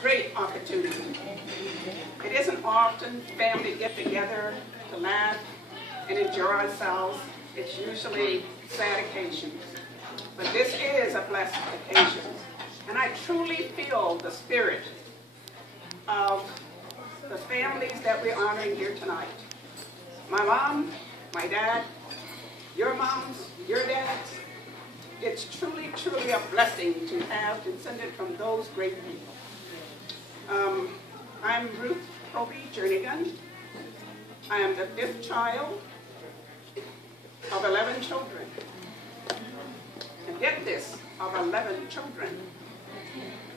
great opportunity. It isn't often family get together to laugh and enjoy ourselves. It's usually sad occasions. But this is a blessed occasion. And I truly feel the spirit of the families that we're honoring here tonight. My mom, my dad, your moms, your dads. It's truly, truly a blessing to have descended from those great people. I'm Ruth Jernigan. I am the 5th child of 11 children. And get this, of 11 children,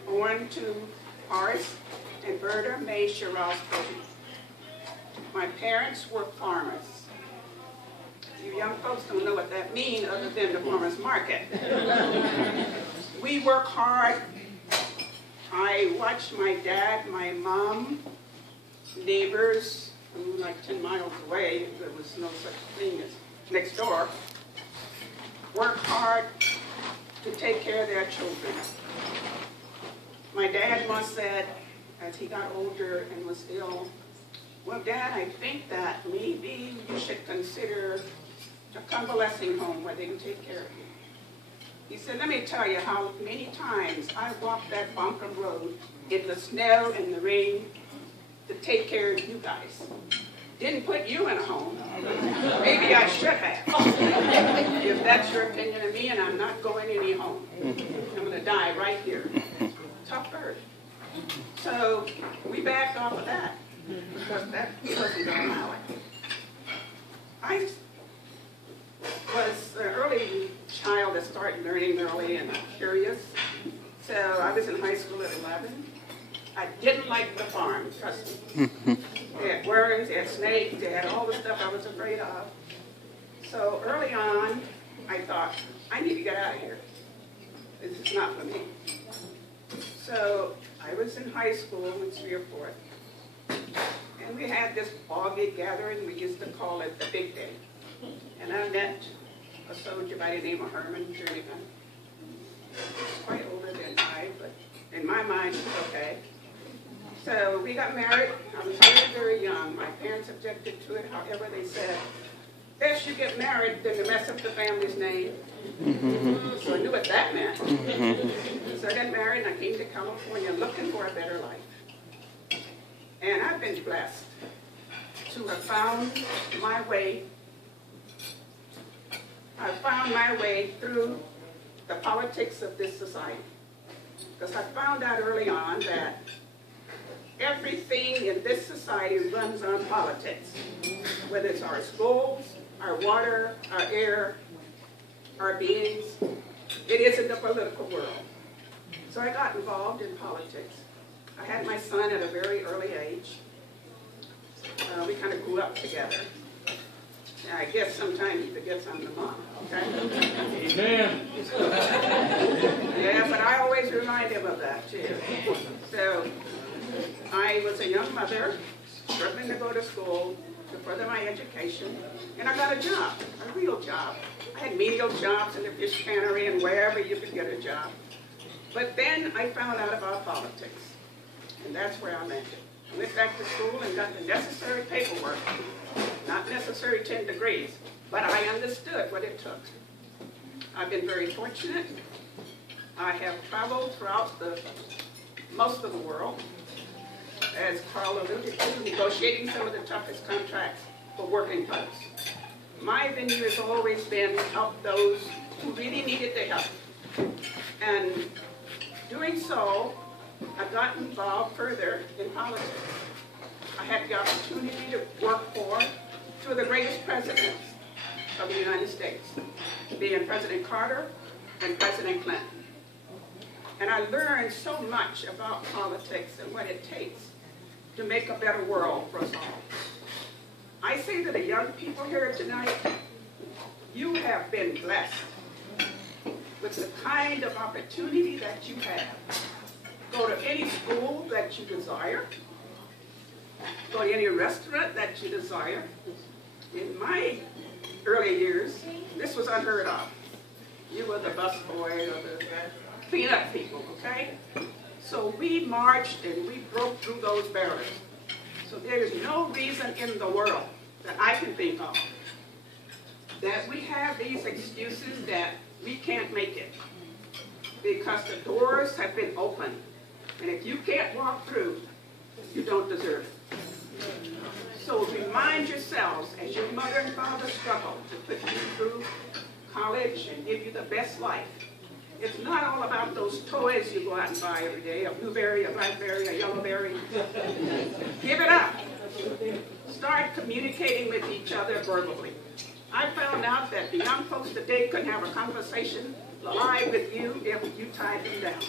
born to Horace and Berta May Shiraz Cody. My parents were farmers. You young folks don't know what that means other than the farmer's market. We work hard. I watched my dad, my mom, neighbors, who were like 10 miles away, there was no such thing as next door, work hard to take care of their children. My dad once said, as he got older and was ill, well, Dad, I think that maybe you should consider a convalescing home where they can take care of you. He said, let me tell you how many times I walked that bunker road in the snow and the rain to take care of you guys. Didn't put you in a home. Maybe I should have. If that's your opinion of me, and I'm not going any home. I'm going to die right here. Tough earth. So we backed off of that because that wasn't going to allow it. I was an early child that started learning early and curious. So I was in high school at 11. I didn't like the farm, trust me. They had worms, they had snakes, they had all the stuff I was afraid of. So early on, I thought, I need to get out of here. This is not for me. So I was in high school in 3 or 4th. And we had this boggy gathering, we used to call it the Big Day. And I met a soldier by the name of Jernigan. He's quite older than I, but in my mind, it's okay. So we got married. I was very, very young. My parents objected to it. However, they said, best you get married than to mess up the family's name. So I knew what that meant. So I got married and I came to California looking for a better life. And I've been blessed to have found my way. I found my way through the politics of this society. Because I found out early on that everything in this society runs on politics. Whether it's our schools, our water, our air, our beings, it isn't a political world. So I got involved in politics. I had my son at a very early age. We kind of grew up together. I guess sometimes he forgets I'm the mom, okay? Amen. Yeah, but I always remind him of that, too. So I was a young mother, struggling to go to school to further my education, and I got a job, a real job. I had menial jobs in the fish cannery and wherever you could get a job. But then I found out about politics, and that's where I landed. I went back to school and got the necessary paperwork. Not necessary 10 degrees, but I understood what it took. I've been very fortunate. I have traveled throughout most of the world, as Carl alluded to, negotiating some of the toughest contracts for working folks. My venue has always been to help those who really needed the help. And doing so, I got involved further in politics. I had the opportunity to work for two of the greatest presidents of the United States, being President Carter and President Clinton. And I learned so much about politics and what it takes to make a better world for us all. I say to the young people here tonight, you have been blessed with the kind of opportunity that you have. Go to any school that you desire. Go to any restaurant that you desire. In my early years, this was unheard of. You were the busboy or the cleanup people, okay? So we marched and we broke through those barriers. So there is no reason in the world that I can think of that we have these excuses that we can't make it, because the doors have been opened. And if you can't walk through, you don't deserve it. So remind yourselves, as your mother and father struggle to put you through college and give you the best life, it's not all about those toys you go out and buy every day, a blueberry, a blackberry, a yellowberry. Give it up. Start communicating with each other verbally. I found out that the young folks today couldn't have a conversation live with you if you tied them down.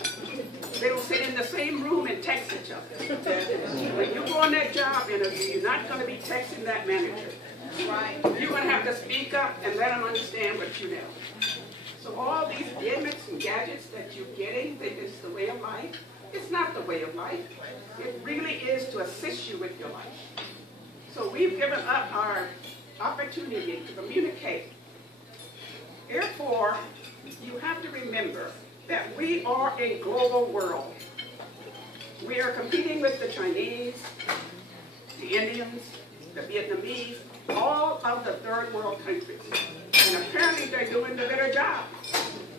They'll sit in the same room and text each other. When you go on that job interview, you're not going to be texting that manager. Right? You're going to have to speak up and let them understand what you know. So all these gimmicks and gadgets that you're getting, that is the way of life, it's not the way of life. It really is to assist you with your life. So we've given up our opportunity to communicate. Therefore, you have to remember that we are a global world. We are competing with the Chinese, the Indians, the Vietnamese, all of the third world countries. And apparently they're doing the better job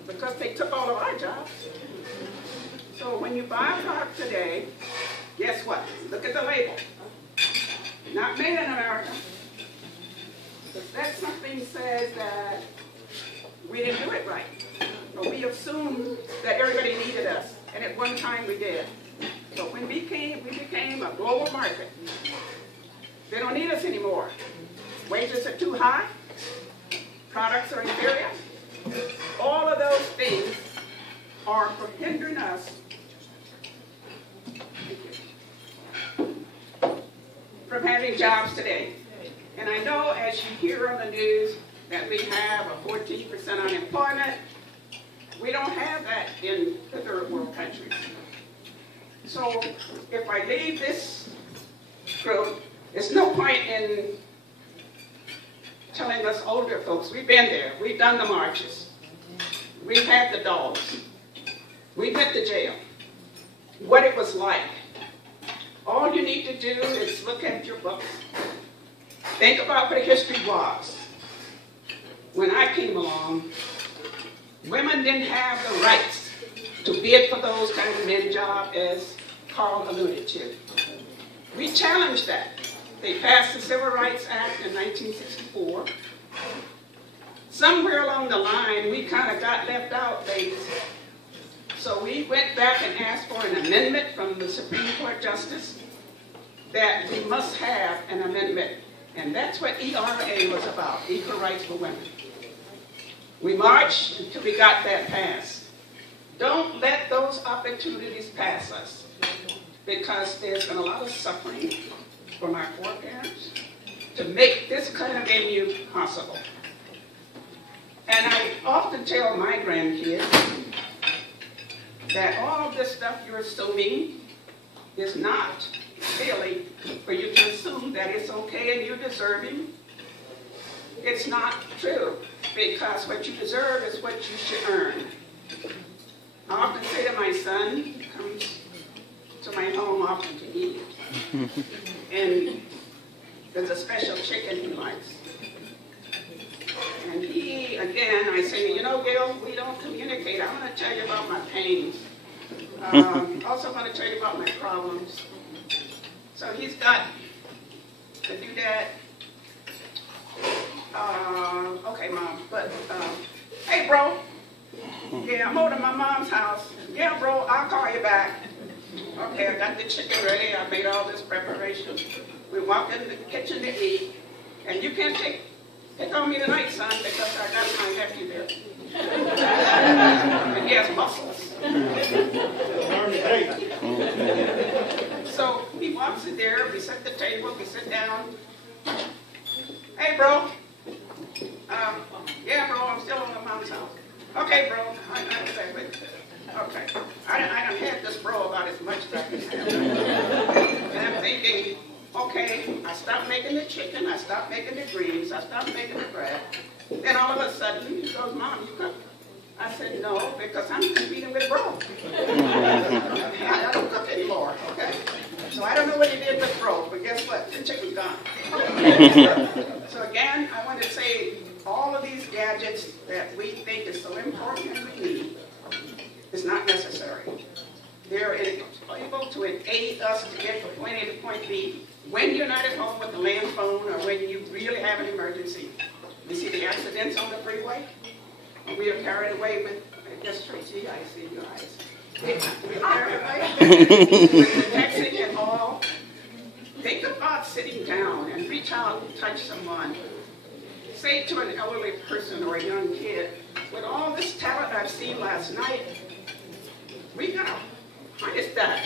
because they took all of our jobs. So when you buy a product today, guess what? Look at the label. Not made in America. But that something says that we didn't do it right. But we assumed that everybody needed us. And at one time we did. But when we became a global market, they don't need us anymore. Wages are too high. Products are inferior. All of those things are hindering us from having jobs today. And I know as you hear on the news that we have a 14% unemployment. We don't have that in the third world countries. So if I leave this group, there's no point in telling us older folks, we've been there, we've done the marches, we've had the dogs, we went to jail, what it was like. All you need to do is look at your books. Think about what history was. When I came along, women didn't have the rights to bid for those kind of men jobs as Carl alluded to. We challenged that. They passed the Civil Rights Act in 1964. Somewhere along the line, we kind of got left out, ladies. So we went back and asked for an amendment from the Supreme Court Justice that we must have an amendment. And that's what ERA was about, Equal Rights for Women. We marched until we got that passed. Don't let those opportunities pass us, because there's been a lot of suffering from our foreparents to make this kind of venue possible. And I often tell my grandkids that all of this stuff you're assuming is not really for you to assume that it's okay and you're deserving. It's not true, because what you deserve is what you should earn. I often say to my son, he comes to my home often to eat, and there's a special chicken he likes. And he, again, I say, you know, Gail, we don't communicate. I'm going to tell you about my pains. Also going to tell you about my problems. So he's got to do that. Okay, Mom, but, hey, bro. Yeah, I'm over to my mom's house. Yeah, bro, I'll call you back. Okay, I got the chicken ready. I made all this preparation. We walk in the kitchen to eat. And you can't pick on me tonight, son, because I got my nephew there. And he has muscles. So he walks in there, we set the table, we sit down. Hey, bro. Yeah, bro, I'm still in my mom's house. Okay, bro. Okay. I done had this bro about as much as I can have. And I'm thinking, okay, I stopped making the chicken, I stopped making the greens, I stopped making the bread. Then all of a sudden, he goes, Mom, you cook? I said, no, because I'm competing with bro. I don't So again, I want to say all of these gadgets that we think is so important and we need is not necessary. They're able to aid us to get from point A to point B when you're not at home with a land phone or when you really have an emergency. You see the accidents on the freeway? We are carried away with, I guess, Tracy, I see your eyes. We are carried away with the texting and all. Think about sitting down and reach out and touch someone. Say to an elderly person or a young kid, with all this talent I've seen last night, we gotta harness that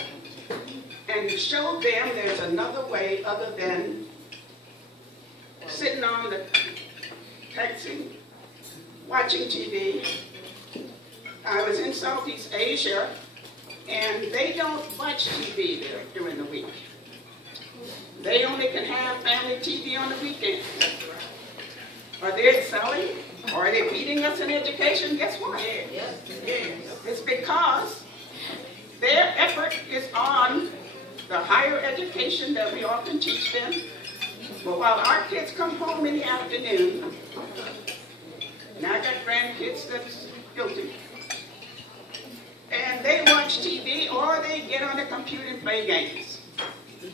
and show them there's another way other than sitting on the texting, watching TV. I was in Southeast Asia, and they don't watch TV there during the week. They only can have family TV on the weekend. Are they excelling? Or are they beating us in education? Guess what? Yes. It's because their effort is on the higher education that we often teach them. But while our kids come home in the afternoon, and I got grandkids that's guilty, and they watch TV or they get on the computer and play games.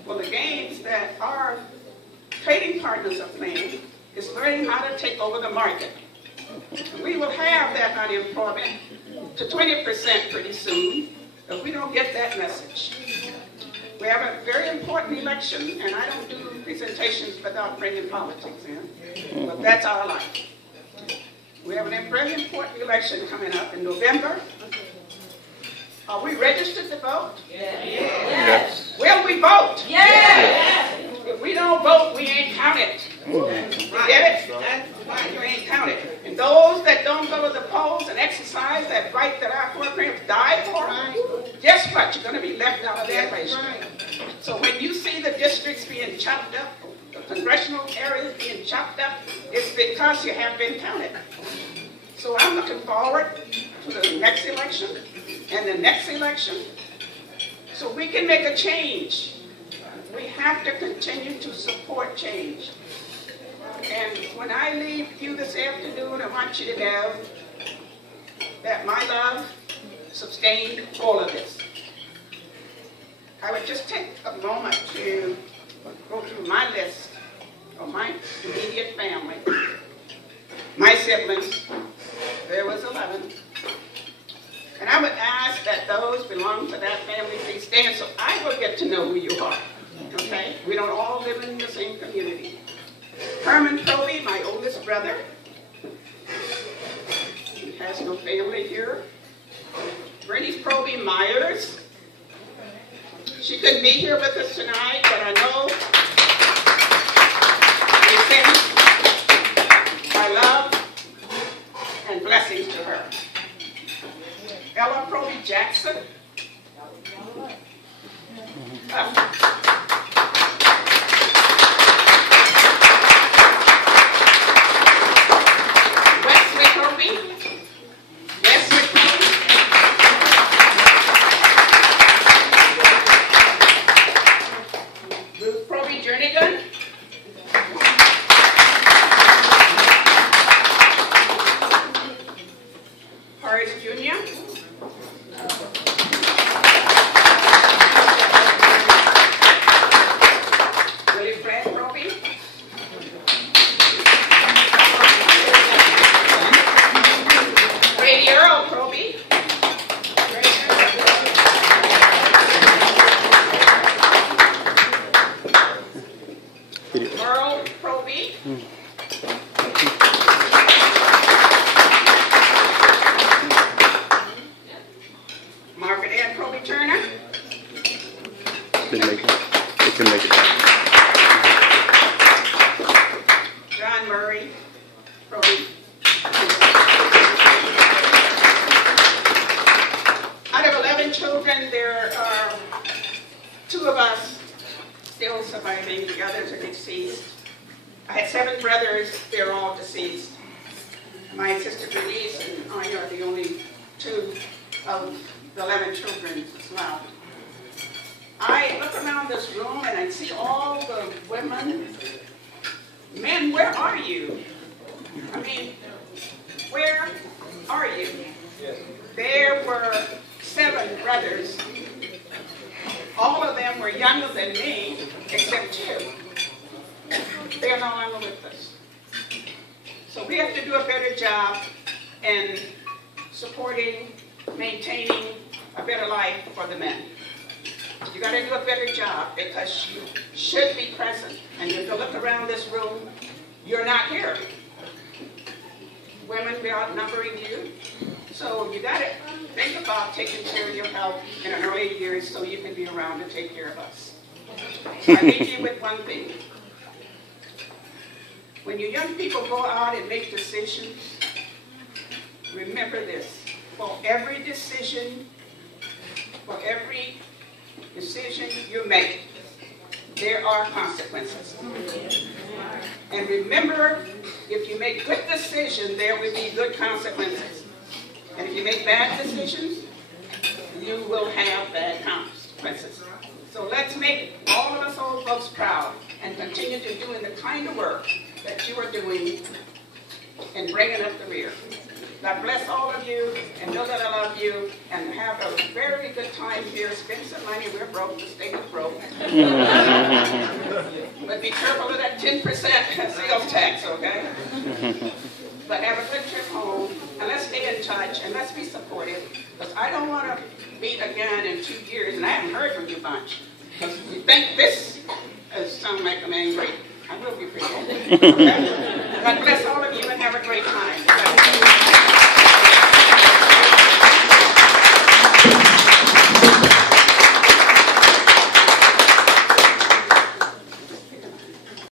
Well, the games that our trading partners are playing is learning how to take over the market. We will have that unemployment to 20% pretty soon if we don't get that message. We have a very important election, and I don't do presentations without bringing politics in, but that's our life. We have a very important election coming up in November. Are we registered to vote? Yes. Will we vote? Yes. If we don't vote, we ain't counted. You get it? That's why you ain't counted. And those that don't go to the polls and exercise that right that our foreparents died for, guess what? You're going to be left out of that equation. So when you see the districts being chopped up, the congressional areas being chopped up, it's because you have been counted. So I'm looking forward to the next election and the next election so we can make a change. We have to continue to support change. And when I leave you this afternoon, I want you to know that my love sustained all of this. I would just take a moment to go through my list of my immediate family. My siblings, there was 11. And I would ask that those belong to that family please stand so I will get to know who you are. Okay? We don't all live in the same community. Herman Proby, my oldest brother. He has no family here. Bernice Proby Myers. She couldn't be here with us tonight, but I know they send my love and blessings to her. Ella Proby Jackson. Wesley Proby. Ruth Proby Jernigan. Horace Jr. Men, where are you? I mean, where are you? There were 7 brothers. All of them were younger than me, except 2. They are no longer with us. So we have to do a better job in supporting, maintaining a better life for the men. You got to do a better job because you should be present. And if you look around this room, you're not here. Women, we're outnumbering you. So you got to think about taking care of your health in an early years so you can be around to take care of us. I leave you with one thing. When you young people go out and make decisions, remember this. For every decision you make, there are consequences. And remember, if you make good decisions, there will be good consequences. And if you make bad decisions, you will have bad consequences. So let's make all of us old folks proud and continue to do the kind of work that you are doing and bringing up the rear. God bless all of you, and know that I love you, and have a very good time here. Spend some money. We're broke. The state is broke. But be careful of that 10% sales tax, okay? But have a good trip home, and let's stay in touch, and let's be supportive, because I don't want to meet again in 2 years, and I haven't heard from you much. Because you think this sounds like I'm angry. I will be pretty angry. Okay? God bless all of you, and have a great time.